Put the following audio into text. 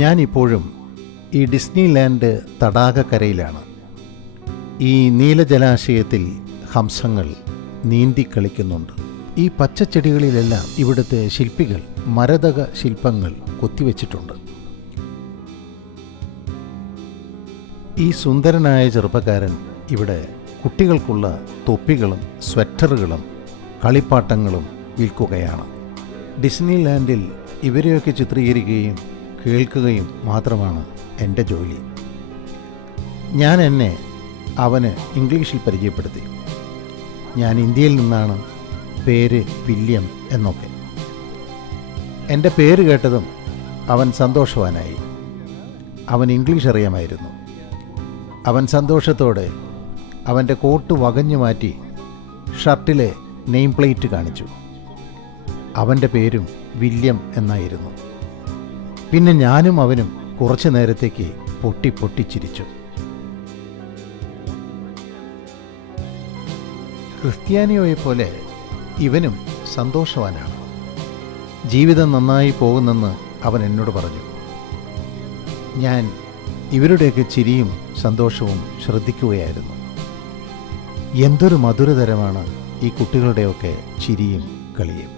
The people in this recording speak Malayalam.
ഞാനിപ്പോഴും ഈ ഡിസ്നി ലാൻഡ് തടാകക്കരയിലാണ്. ഈ നീലജലാശയത്തിൽ ഹംസങ്ങൾ നീന്തിക്കളിക്കുന്നുണ്ട്. ഈ പച്ചച്ചെടികളിലെല്ലാം ഇവിടുത്തെ ശില്പികൾ മരതക ശില്പങ്ങൾ കൊത്തിവെച്ചിട്ടുണ്ട്. ഈ സുന്ദരനായ ചെറുപ്പക്കാരൻ ഇവിടെ കുട്ടികൾക്കുള്ള തൊപ്പികളും സ്വെറ്ററുകളും കളിപ്പാട്ടങ്ങളും വിൽക്കുകയാണ്. ഡിസ്നി ലാൻഡിൽ ഇവരെയൊക്കെ ചിത്രീകരിക്കുകയും കേൾക്കുകയും മാത്രമാണ് എൻ്റെ ജോലി. ഞാൻ എന്നെ അവന് ഇംഗ്ലീഷിൽ പരിചയപ്പെടുത്തി. ഞാൻ ഇന്ത്യയിൽ നിന്നാണ്, പേര് വില്യം എന്നൊക്കെ. എൻ്റെ പേര് കേട്ടതും അവൻ സന്തോഷവാനായി. അവൻ ഇംഗ്ലീഷ് അറിയാമായിരുന്നു. അവൻ സന്തോഷത്തോടെ അവൻ്റെ കോട്ട് വകഞ്ഞു മാറ്റി ഷർട്ടിലെ നെയിം പ്ലേറ്റ് കാണിച്ചു. അവൻ്റെ പേരും വില്യം എന്നായിരുന്നു. പിന്നെ ഞാനും അവനും കുറച്ചു നേരത്തേക്ക് പൊട്ടിച്ചിരിച്ചു. ക്രിസ്ത്യാനിയോയെപ്പോലെ ഇവനും സന്തോഷവാനാണ്. ജീവിതം നന്നായി പോകുന്നെന്ന് അവൻ എന്നോട് പറഞ്ഞു. ഞാൻ ഇവരുടെയൊക്കെ ചിരിയും സന്തോഷവും ശ്രദ്ധിക്കുകയായിരുന്നു. എന്തൊരു മധുരതരമാണ് ഈ കുട്ടികളുടെയൊക്കെ ചിരിയും കളിയും.